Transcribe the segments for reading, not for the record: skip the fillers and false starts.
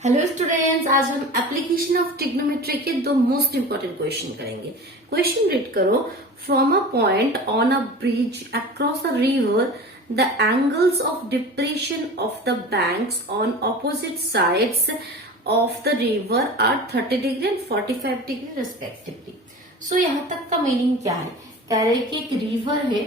Hello students, आज हम application of trigonometry के दो मोस्ट इंपोर्टेंट क्वेश्चन करेंगे। क्वेश्चन रीड करो। From a point on a bridge across a river the angles of depression of the banks on opposite sides of the river are 30 degree and 45 degree respectively. So यहाँ तक का meaning क्या है? कह रहे कि एक रिवर है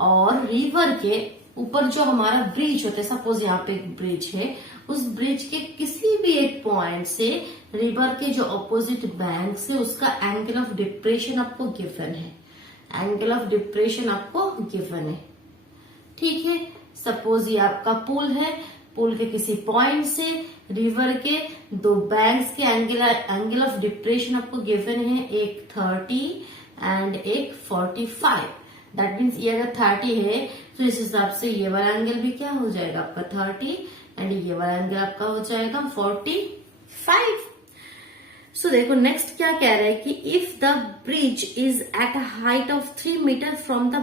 और रिवर के ऊपर जो हमारा ब्रिज होता है, सपोज यहाँ पे एक ब्रिज है, उस ब्रिज के किसी भी एक पॉइंट से रिवर के जो ऑपोजिट बैंक से उसका एंगल ऑफ डिप्रेशन आपको गिवन है। एंगल ऑफ डिप्रेशन आपको गिवन है, ठीक है। सपोज ये आपका पुल है, पुल के किसी पॉइंट से रिवर के दो बैंक्स के एंगल ऑफ डिप्रेशन आपको गिवन है, एक 30 एंड एक 45। दैट मीन्स ये अगर 30 है तो इस हिसाब से ये वाला एंगल भी क्या हो जाएगा आपका 30 एंड ये वाला एंगल आपका हो जाएगा 45। सो देखो नेक्स्ट क्या कह रहा है कि if the bridge is at a height of 3 metre from the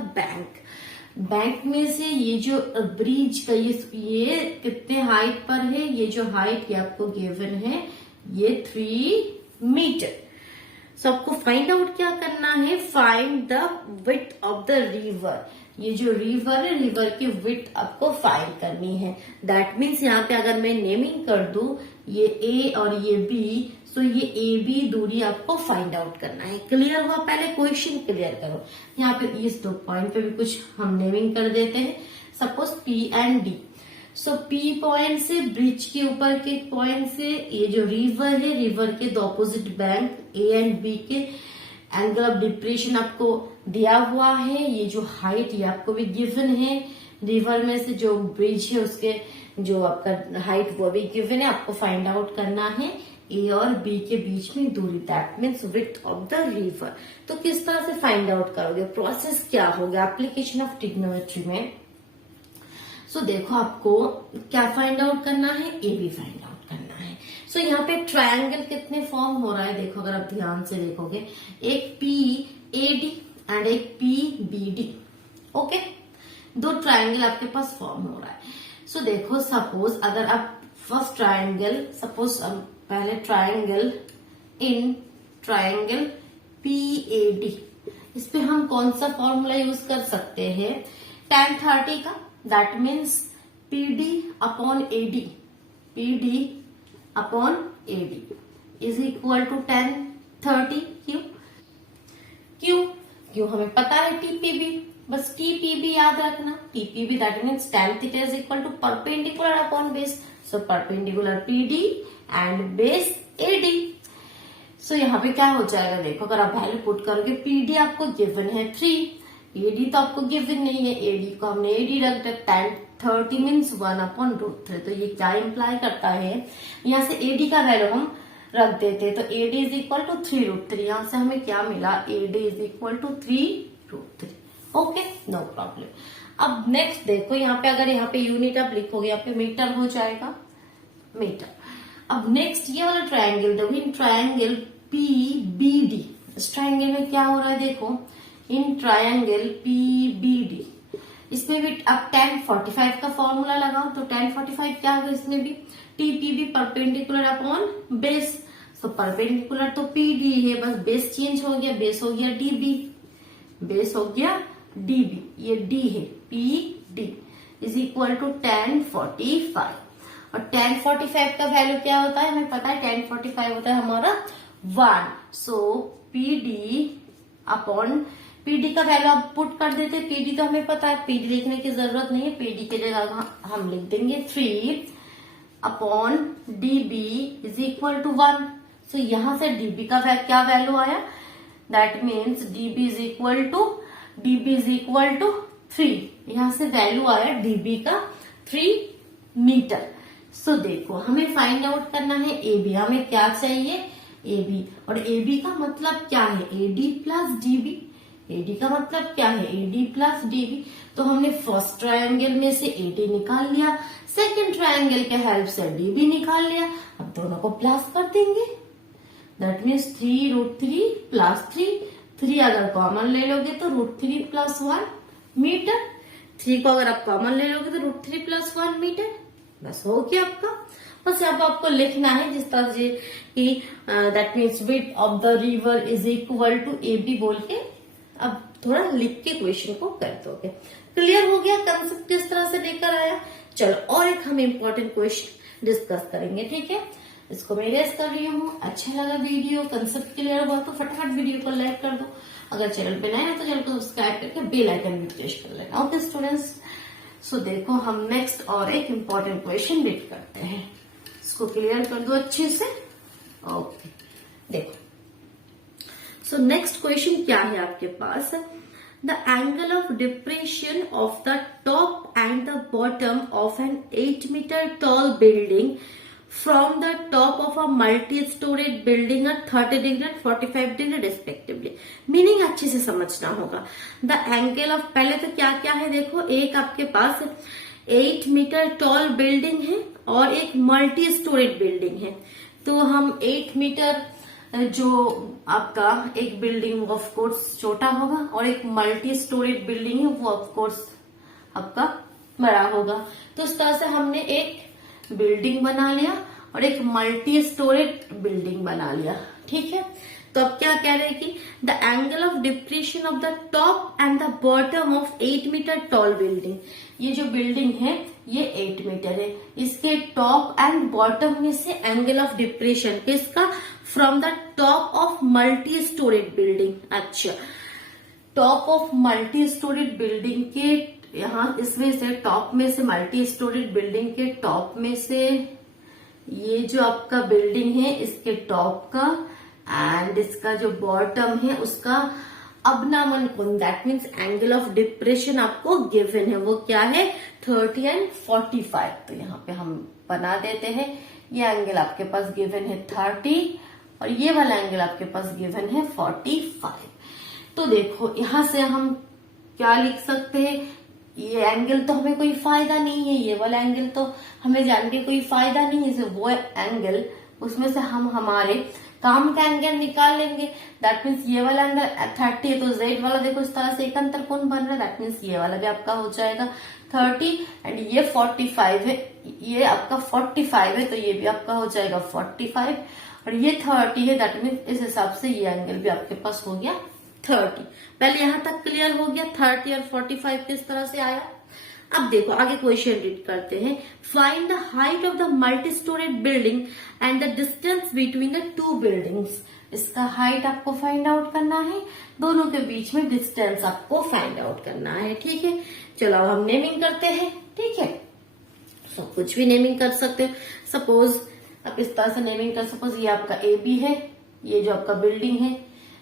bank में से ये जो ब्रिज का ये कितने हाइट पर है, ये जो हाइट ये आपको गिवन है ये 3 मीटर। सो आपको फाइंड आउट क्या करना है, find the width of the river. ये जो रिवर है, रिवर की विड्थ आपको फाइंड करनी है। दैट मीन्स यहाँ पे अगर मैं नेमिंग कर दूं ये ए और ये बी, सो ये ए बी दूरी आपको फाइंड आउट करना है। क्लियर हुआ? पहले क्वेश्चन क्लियर करो। यहाँ पे इस दो पॉइंट पे भी कुछ हम नेमिंग कर देते हैं। Suppose P and D. So P point से ब्रिज के ऊपर के पॉइंट से ये जो रिवर है, रिवर के दो opposite bank A and B के एंगल ऑफ डिप्रेशन आपको दिया हुआ है। ये जो हाइट ये आपको भी गिवन है। रिवर में से जो ब्रिज है उसके जो आपका हाइट वो भी गिवन है। आपको फाइंड आउट करना है ए और बी के बीच में दूरी, that means width of the river. तो किस तरह से फाइंड आउट करोगे, प्रोसेस क्या होगा एप्लीकेशन ऑफ ट्रिग्नोमेट्री में? सो देखो आपको क्या फाइंड आउट करना है, ए बी फाइंड आउट करना है। सो यहाँ पे ट्रायंगल कितने फॉर्म हो रहा है देखो, अगर आप ध्यान से देखोगे, एक पी ए डी एंड एक पी बी डी। ओके, दो ट्रायंगल आपके पास फॉर्म हो रहा है। सो देखो सपोज अगर आप फर्स्ट ट्रायंगल, सपोज पहले triangle in triangle P A D, इस पे हम कौन सा फॉर्मूला यूज कर सकते हैं, tan 30 का। That means P D upon A D, P D upon A D is equal to tan 30। क्यों हमें पता है टीपीबी, बस टीपीबी याद रखना। TPB that means tan theta is equal to perpendicular upon base. So perpendicular PD and base AD. So यहाँ पे क्या हो जाएगा देखो, अगर आप वैल्यू पुट करोगे, पीडी आपको गिवन है 3, एडी तो आपको गिवन नहीं है, एडी को हमने एडी रख दिया। tan 30 means 1/√3। तो ये क्या इंप्लाई करता है, यहाँ से एडी का वैल्यू हम रख देते तो एडी इज इक्वल टू 3√3। यहाँ से हमें क्या मिला, AD is equal to 3√3। Okay, no problem. अब नेक्स्ट देखो, यहाँ पे अगर यहाँ पे यूनिट आप लिखोगे, यहाँ पे मीटर हो जाएगा, मीटर। अब नेक्स्ट ये वाला ट्रायंगल देखो, in triangle P B D, इस ट्रायंगल में क्या हो रहा है देखो, in triangle P B D, इसमें भी अब tan 45 का फॉर्मूला लगाओ। तो tan 45 क्या होगा, इसमें भी TPB perpendicular upon base. So perpendicular तो पीडी है, बस बेस चेंज हो गया, बेस हो गया डीबी, बेस हो गया डीबी, ये डी है, P D is equal to tan 45। और tan 45 का वैल्यू क्या होता है, हमें पता है tan 45 होता है हमारा 1। सो पीडी अपॉन पीडी का वैल्यू आप पुट कर देते, पीडी तो हमें पता है, पीडी लिखने की जरूरत नहीं है, पीडी की जगह हम लिख देंगे 3 upon DB is equal to 1। So यहां से डीबी का क्या वैल्यू आया, that means DB is equal to 3। यहां से वैल्यू आया डीबी का 3 मीटर। सो देखो हमें फाइंड आउट करना है ए बी, हमें क्या चाहिए, ए बी। और ए बी का मतलब क्या है, A D plus DB. AD का मतलब क्या है, एडी प्लस डीबी। तो हमने फर्स्ट ट्रायंगल में से एडी निकाल लिया, सेकंड ट्रायंगल के हेल्प से डीबी निकाल लिया। अब दोनों को प्लस कर देंगे, दैट मीन्स 3√3 प्लस 3 अगर कॉमन ले लोगे तो √3 प्लस 1 मीटर। 3 को अगर आप कॉमन ले लोगे तो √3 प्लस 1 मीटर, बस हो गया आपका। बस यहाँ पे आपको लिखना है जिस तरह से कि that means width of the river is equal to AB बोल के अब थोड़ा लिख के क्वेश्चन को कर दोगे। क्लियर हो गया कंसेप्ट किस तरह से लेकर आया। चलो और एक हम इम्पोर्टेंट क्वेश्चन डिस्कस करेंगे, ठीक है। इसको मैं रेस कर रही हूँ। अच्छा लगा वीडियो, कंसेप्ट क्लियर हुआ तो फटाफट वीडियो को लाइक कर दो। अगर चैनल पे नए हैं तो चैनल को सब्सक्राइब करके बेल आइकन भी प्रेस कर लेना। ओके स्टूडेंट्स, सो देखो हम नेक्स्ट और एक इम्पोर्टेंट क्वेश्चन रीड करते हैं। इसको क्लियर कर दो अच्छे से। ओके देखो, सो नेक्स्ट क्वेश्चन क्या है आपके पास। The angle of depression of the top and the bottom of an 8 metre tall building from the top of a multi-storied building at 30 degree and 45 degree respectively। Meaning अच्छे से समझना होगा। The angle of, पहले तो क्या क्या है देखो, एक आपके पास 8 मीटर टॉल बिल्डिंग है और एक मल्टी स्टोरेड बिल्डिंग है। तो हम 8 मीटर जो आपका एक बिल्डिंग ऑफ कोर्स छोटा होगा और एक मल्टी स्टोरेड बिल्डिंग है वो ऑफ कोर्स आपका बड़ा होगा। तो इस तरह से हमने एक बिल्डिंग बना लिया और एक मल्टी स्टोरेज बिल्डिंग बना लिया, ठीक है। तो अब क्या कह रहे हैं कि the angle of depression of the top and the bottom of 8 metre tall building. ये जो बिल्डिंग है ये 8 मीटर है, इसके टॉप एंड बॉटम में से एंगल ऑफ डिप्रेशन किसका, from the top of multi storage building. अच्छा, top of multi storage building के यहाँ इसमें से टॉप में से मल्टी स्टोरेज बिल्डिंग के टॉप में से ये जो आपका बिल्डिंग है इसके टॉप का एंड इसका जो बॉटम है उसका अवनमन कोण, that means angle of depression आपको गिवन है वो क्या है 30 एंड 45। तो यहाँ पे हम बना देते हैं, ये एंगल आपके पास गिवन है 30 और ये वाला एंगल आपके पास गिवन है 45। तो देखो यहाँ से हम क्या लिख सकते हैं, ये एंगल तो हमें कोई फायदा नहीं है, ये वाला एंगल तो हमें जान के कोई फायदा नहीं है, वो एंगल उसमें से हम हमारे काम का एंगल निकाल लेंगे। दैट मीन्स ये वाला एंगल 30 है तो जेड वाला देखो इस तरह से एक अंतर कोण बन रहा है, दैट मीन्स ये वाला भी आपका हो जाएगा 30 एंड ये 45 है, ये आपका 45 है तो ये भी आपका हो जाएगा 45 और ये 30 है, दैट मीन्स इस हिसाब से ये एंगल भी आपके पास हो गया 30। पहले यहां तक क्लियर हो गया 30 और 45 किस तरह से आया। अब देखो आगे क्वेश्चन रीड करते हैं। Find the height of the multi storage building and the distance between the two buildings. इसका हाइट आपको फाइंड आउट करना है, दोनों के बीच में डिस्टेंस आपको फाइंड आउट करना है, ठीक है। चलो अब हम नेमिंग करते हैं, ठीक है। सो कुछ भी नेमिंग कर सकते हो, सपोज आप इस तरह से नेमिंग कर, सपोज ये आपका AB है, ये जो आपका बिल्डिंग है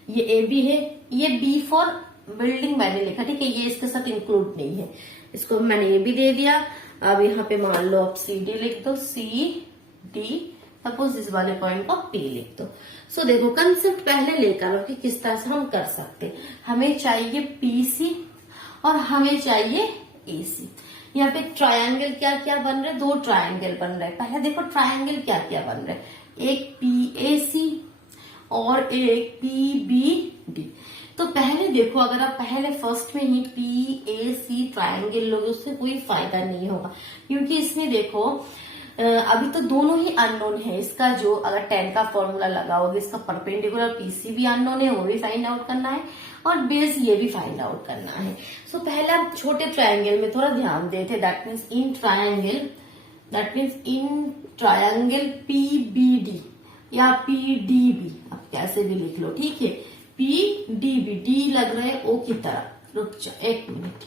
ये AB है, ये B फॉर बिल्डिंग मैंने लिखा, ठीक है, ये इसके साथ इंक्लूड नहीं है, इसको मैंने AB दे दिया। अब यहाँ पे मान लो आप CD लिख दो, CD, सपोज इस वाले पॉइंट को P लिख दो। सो देखो कंसेप्ट पहले लेकर आओ कि किस तरह से हम कर सकते। हमें चाहिए PC और हमें चाहिए AC। यहाँ पे ट्रायंगल क्या क्या बन रहे, दो ट्रायंगल बन रहे। पहले देखो ट्रायंगल क्या क्या बन रहे, एक PAC और एक PBD। तो पहले देखो अगर आप पहले फर्स्ट में ही PAC ट्रायंगल लोगे उससे कोई फायदा नहीं होगा, क्योंकि इसमें देखो अभी तो दोनों ही अननोन है। इसका जो अगर 10 का फॉर्मूला लगाओगे इसका परपेंडिकुलर PC भी अननोन है, वो भी फाइंड आउट करना है और बेस ये भी फाइंड आउट करना है। सो पहले आप छोटे ट्रायंगल में थोड़ा ध्यान देते, that means in triangle PBD या PDB, आप कैसे भी लिख लो, ठीक है। PDB, D लग रहा है O की तरह, रुक जा एक मिनट,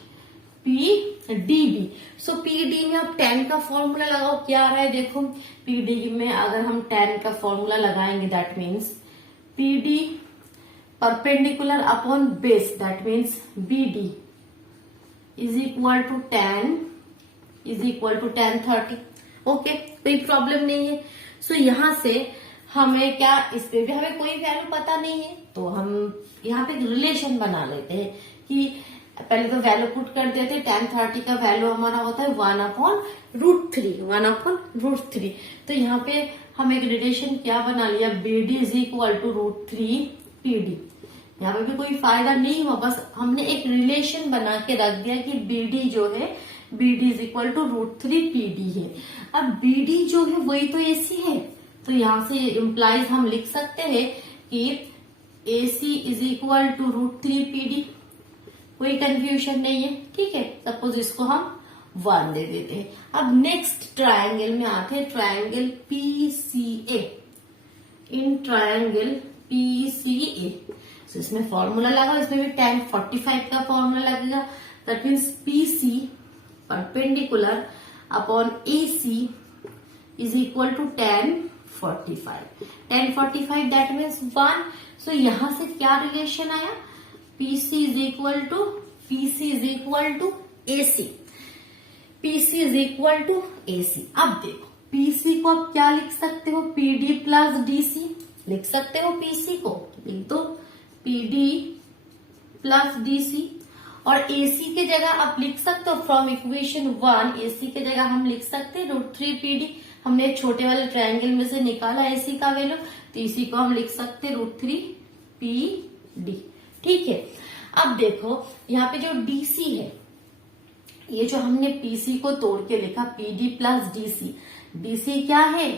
PDB। सो PD में आप 10 का फॉर्मूला लगाओ, क्या आ रहा है देखो, PDB में अगर हम 10 का फॉर्मूला लगाएंगे that means PD perpendicular upon base, that means BD is equal to 10 30। Okay, कोई प्रॉब्लम नहीं है। सो यहां से हमें क्या, इस पे भी हमें कोई वैल्यू पता नहीं है तो हम यहाँ पे रिलेशन बना लेते हैं कि पहले तो वैल्यू पुट कर देते हैं। 10 30 का वैल्यू हमारा होता है 1/√3। तो यहाँ पे हम एक रिलेशन क्या बना लिया, BD is equal to √3 PD। यहाँ पे भी कोई फायदा नहीं हुआ, बस हमने एक रिलेशन बना के रख दिया कि BD जो है B D is equal to √3 PD है। अब बी डी जो है वही तो ए सी है, तो यहां से इम्प्लाइज हम लिख सकते हैं कि ए सी इज इक्वल टू √3 PD। कोई कंफ्यूजन नहीं है, ठीक है। सपोज इसको हम 1 दे देते हैं। अब नेक्स्ट ट्रायंगल में आते हैं, triangle PCA। In triangle PCA इसमें फॉर्मूला लगा, इसमें भी tan 45 का फॉर्मूला लगेगा। That means PC perpendicular upon AC is equal to tan 45। tan 45 that means 1। So यहां से क्या रिलेशन आया, PC is equal to AC। PC is equal to AC। अब देखो PC को आप क्या लिख सकते हो, PD प्लस DC लिख सकते हो। PC को लिख दो PD प्लस DC, और AC के जगह आप लिख सकते हो फ्रॉम इक्वेशन 1, AC के जगह हम लिख सकते हैं √3 PD। हमने छोटे वाले ट्रायंगल में से निकाला AC का वैल्यू, तो AC को हम लिख सकते हैं √3 PD, ठीक है। अब देखो यहाँ पे जो DC है, ये जो हमने PC को तोड़ के लिखा PD प्लस DC क्या है,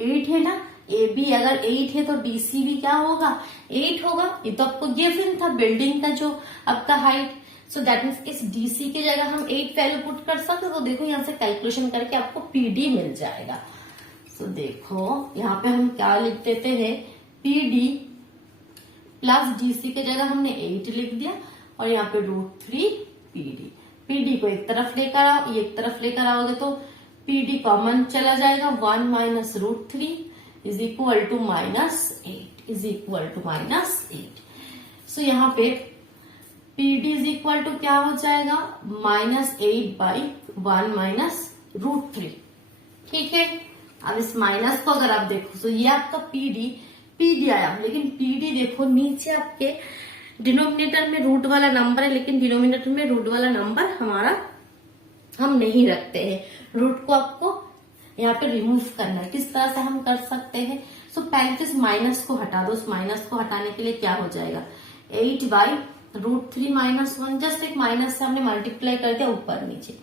8 है ना। AB अगर 8 है तो DC भी क्या होगा, 8 होगा। ये तो आपको गिवन था बिल्डिंग का जो आपका हाइट। सो दैट मीन्स इस DC की जगह हम 8 वैल्यू पुट कर सकते, तो देखो यहाँ से कैलकुलेशन करके आपको PD मिल जाएगा। सो देखो यहाँ पे हम क्या लिख देते हैं, PD प्लस DC के जगह हमने 8 लिख दिया, और यहाँ पे √3 PD को एक तरफ लेकर आओ, एक तरफ लेकर आओगे तो PD कॉमन चला जाएगा, 1 माइनस √3 इज इक्वल टू -8 सो यहाँ पे PD इज इक्वल टू क्या हो जाएगा, -8/1 माइनस √3, ठीक है। अब इस माइनस को अगर आप देखो तो ये आपका PD आया, लेकिन PD देखो नीचे आपके डिनोमिनेटर में रूट वाला नंबर है, लेकिन डिनोमिनेटर में रूट वाला नंबर हमारा हम नहीं रखते हैं। रूट को आपको यहाँ पे रिमूव करना है। किस तरह से हम कर सकते हैं, सो पहले तो इस माइनस को हटा दो। इस माइनस को हटाने के लिए क्या हो जाएगा, 8/√3 - 1, जस्ट एक माइनस से हमने मल्टीप्लाई कर दिया ऊपर नीचे।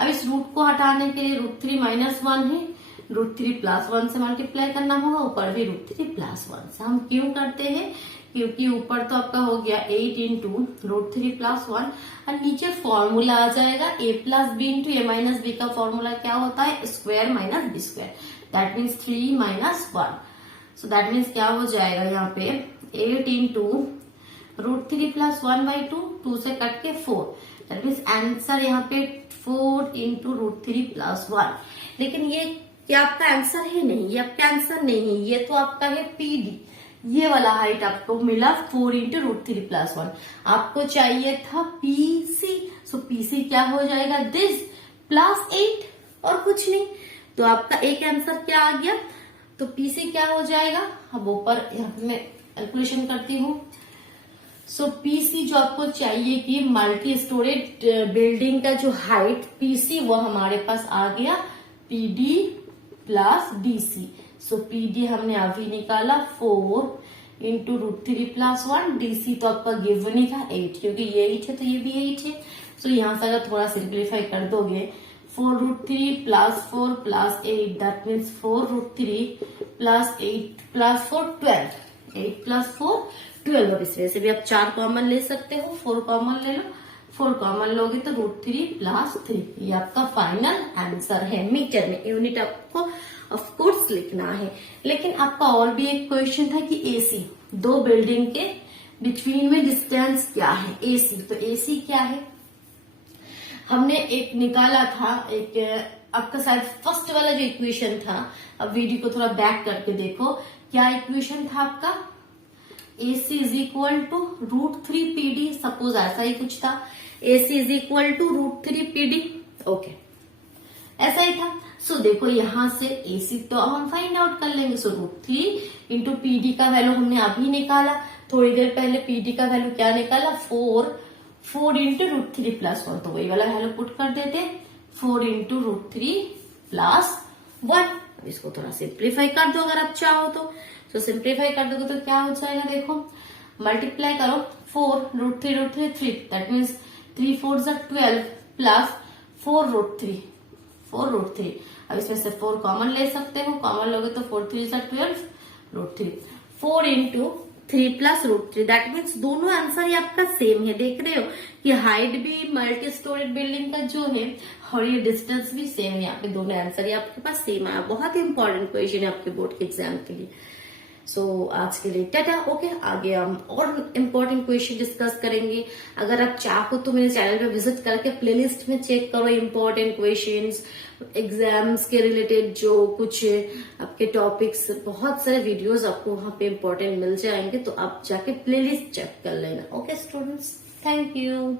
अब इस रूट को हटाने के लिए √3 - 1 है, √3 + 1 से मल्टीप्लाई करना होगा, ऊपर भी √3 + 1 से। हम क्यों करते हैं, क्योंकि ऊपर तो आपका हो गया 8 × √3 + 1, और नीचे फॉर्मूला आ जाएगा a + b × a - b का फॉर्मूला क्या होता है, square minus b square, that means 3 - 1। So that means क्या हो जाएगा यहाँ पे 8 × √3 + 1/2, 2 से कट के 4, दैट मीन्स आंसर यहाँ पे 4 × √3 + 1। लेकिन ये आपका आंसर है नहीं, ये आपका आंसर नहीं है, ये तो आपका है PD। ये वाला हाइट आपको मिला 4 × √3 + 1। आपको चाहिए था PC, सो PC क्या हो जाएगा, दिस +8 और कुछ नहीं। तो आपका एक आंसर क्या आ गया, तो PC क्या हो जाएगा, अब ऊपर यहाँ पे मैं कैलकुलेशन करती हूँ। सो PC जो आपको चाहिए कि मल्टी स्टोरेज बिल्डिंग का जो हाइट PC वो हमारे पास आ गया PD प्लस DC। सो PD हमने अभी निकाला 4 × √3 + 1, DC तो आपका गिवन ही था 8, क्योंकि ये 8 है तो ये भी 8 है। सो यहाँ से अगर थोड़ा सिंप्लीफाई कर दोगे, 4√3 + 4 + 8, दैट मीन्स 4√3 + 8 + 4 12, 8 + 4 12। और इस वजह से भी आप 4 कॉमन ले सकते हो, 4 कॉमन ले लो, 4 कॉमन लोगे तो √3 + 3, ये आपका फाइनल आंसर है। मीटर में यूनिट आपको ऑफ कोर्स लिखना है। लेकिन आपका और भी एक क्वेश्चन था कि AC, दो बिल्डिंग के बिटवीन में डिस्टेंस क्या है, AC। तो AC क्या है, हमने एक निकाला था, एक आपका शायद फर्स्ट वाला जो इक्वेशन था। अब वीडियो को थोड़ा बैक करके देखो, क्या इक्वेशन था आपका, AC is equal to √3 PD, suppose ऐसा ही कुछ था, AC is equal to √3 PD, okay, ऐसा ही था। सो देखो यहाँ से AC तो हम फाइंड आउट कर लेंगे। सो √3 × PD का वैल्यू हमने अभी निकाला, थोड़ी देर पहले PD का वैल्यू क्या निकाला, 4 × √3 + 1, तो वही वाला वैल्यू पुट कर देते, 4 × √3 + 1। इसको थोड़ा सिंप्लीफाई कर दो अगर आप चाहो तो सिंप्लीफाई कर दोगे तो क्या हो जाएगा, देखो मल्टीप्लाई करो, 4 √3 √3 3, दैट मीन्स 3 4 12 प्लस 4√3 अब इसमें से 4 कॉमन ले सकते हो, कॉमन लोगे तो 4 3 12√3 4 इंटू 3 प्लस √3 दैट मीन्स दोनों आंसर ही आपका सेम है। देख रहे हो कि हाइट भी मल्टी स्टोरेड बिल्डिंग का जो है और ये डिस्टेंस भी सेम है, यहाँ पे दोनों आंसर ही आपके पास सेम आया। बहुत ही इंपॉर्टेंट क्वेश्चन है आपके बोर्ड के एग्जाम के लिए। सो आज के लिए टाटा। ओके, आगे हम और इम्पोर्टेंट क्वेश्चन डिस्कस करेंगे। अगर आप चाहो तो मेरे चैनल पे विजिट करके प्लेलिस्ट में चेक करो इम्पोर्टेंट क्वेश्चंस, एग्जाम्स के रिलेटेड जो कुछ आपके टॉपिक्स, बहुत सारे वीडियोस आपको वहां पे इम्पोर्टेंट मिल जाएंगे, तो आप जाके प्लेलिस्ट चेक कर लेना। Okay students, thank you.